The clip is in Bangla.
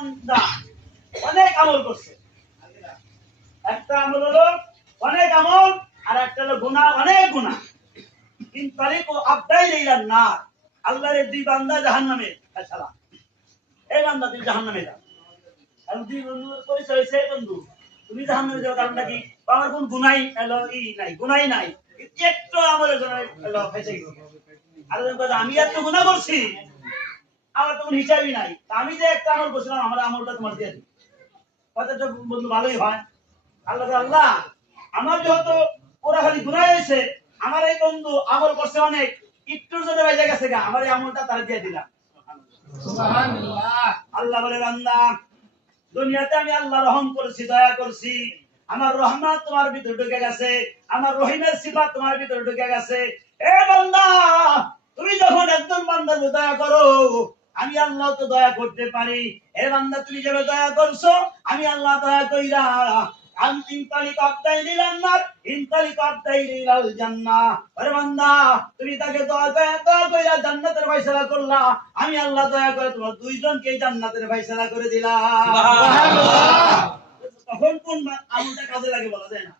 বান্দা অনেক আমল করছে, একটা আমল হলো অনেক আমল, আর একটা হলো গুনাহ, অনেক গুনাহ। কিন্তু তারিকু আবদাই লাইলান না, আল্লাহর এই দুই বান্দা জাহান্নামে ফয়সালা। এই বান্দা তুই জাহান্নামে যা। আর দুই বন্ধুর পরিচয় হয়েছে, বন্ধু তুমি জাহান্নামে যাও কারণটা কি? আমার কোন গুনাই এলো ই নাই, গুনাই নাই, একটু আমলের জন্য এলো ফেসে গেছে। আর আমি এত গুনাহ করছি, আমার তো কোনো হিসাবই নাই, আমি যে একটা আমল করছিলাম আমার আমলটা তোমার দিয়ে দিই, কথাটা বন্ধু ভালোই হয়। আল্লাহ আল্লাহ আমার যেহেতু ওরা খালি গুনাহ হয়েছে, আমার এই বন্ধু আমল করছে অনেক, একটুর জন্য বেঁচে গেছে গা, আমার এই আমলটা তারা দিয়ে দিলাম। সুবহানাল্লাহ। আল্লাহ বলে বান্দা দুনিয়াতে আমি আল্লাহ রহম করেছি, দয়া করছি, আমার রহমত তোমার ভিতরে ঢুকে গেছে, আমার রহিমের সিফাত তোমার ভিতরে ঢুকে গেছে। এ বান্দা তুমি যখন একজন বান্দার দয়া করো, আমি আল্লাহ তো দয়া করতে পারি। এ বান্দা তুমি যেভাবে দয়া করছো, আমি আল্লাহ দয়া কইরা তুমি তাকে দয়া কইরা জান্নাতের ফয়সালা করলা, আমি আল্লাহ দয়া করে তোমার দুইজনকে জান্নাতের ফয়সালা করে দিলাম। সুবহানাল্লাহ। তখন কোন আমলটা কাজে লাগে বলা যায় না।